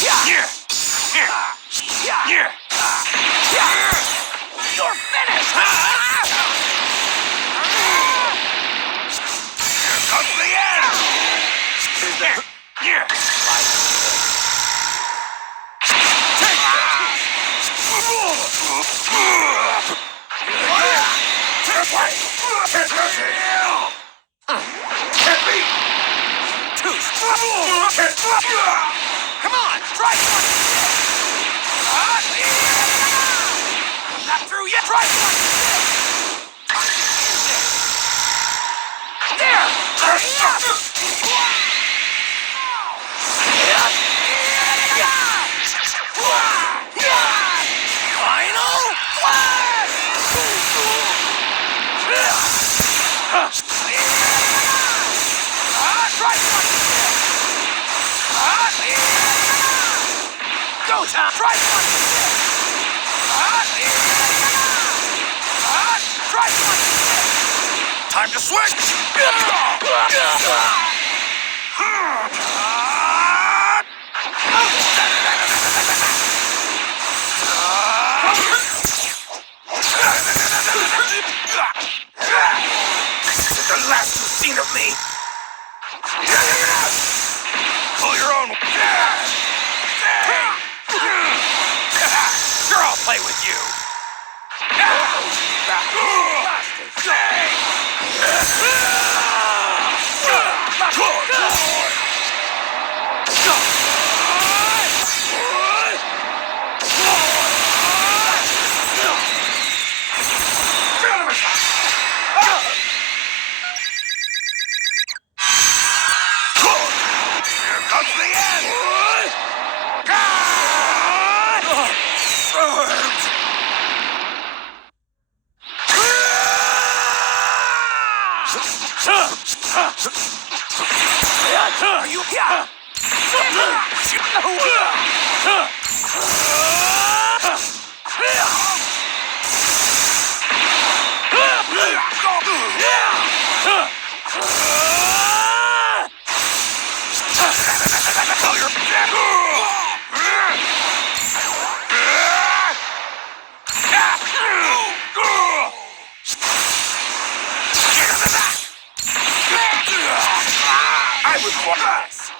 You're finished! Here comes the end! Come on, try one! Not through yet! Try one! There! Final flash! Try one! Go time! Try one! Try one! Time to switch! This is the last you've seen of me! Pull your own... Sure, I'll play with you! Here comes the end! Are you here? I was wise.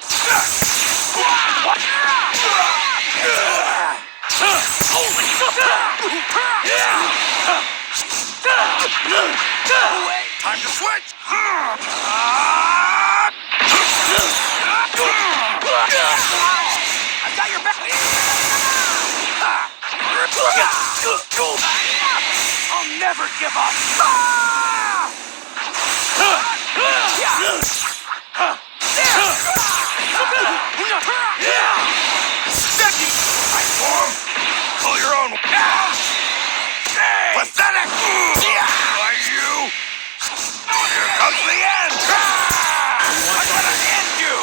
Holy time to switch. I got your back. I'll never give up. Pull your own. Pathetic! Are you? Here comes the end! I'm gonna end you!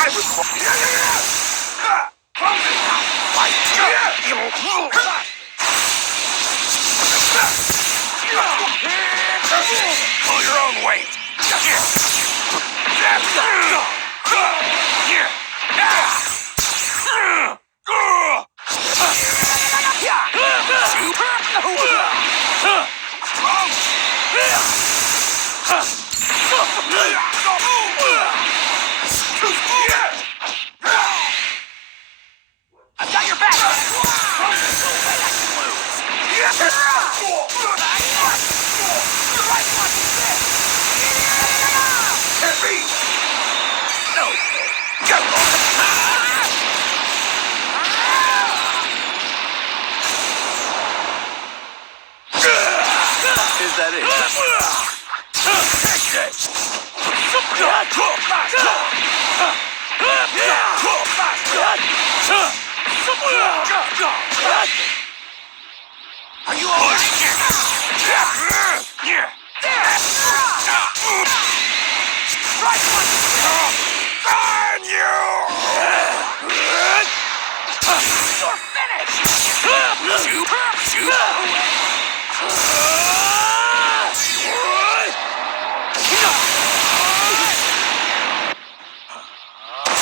I was pull your own weight. I've got your back! No! Is that it? Take this! Are you all right?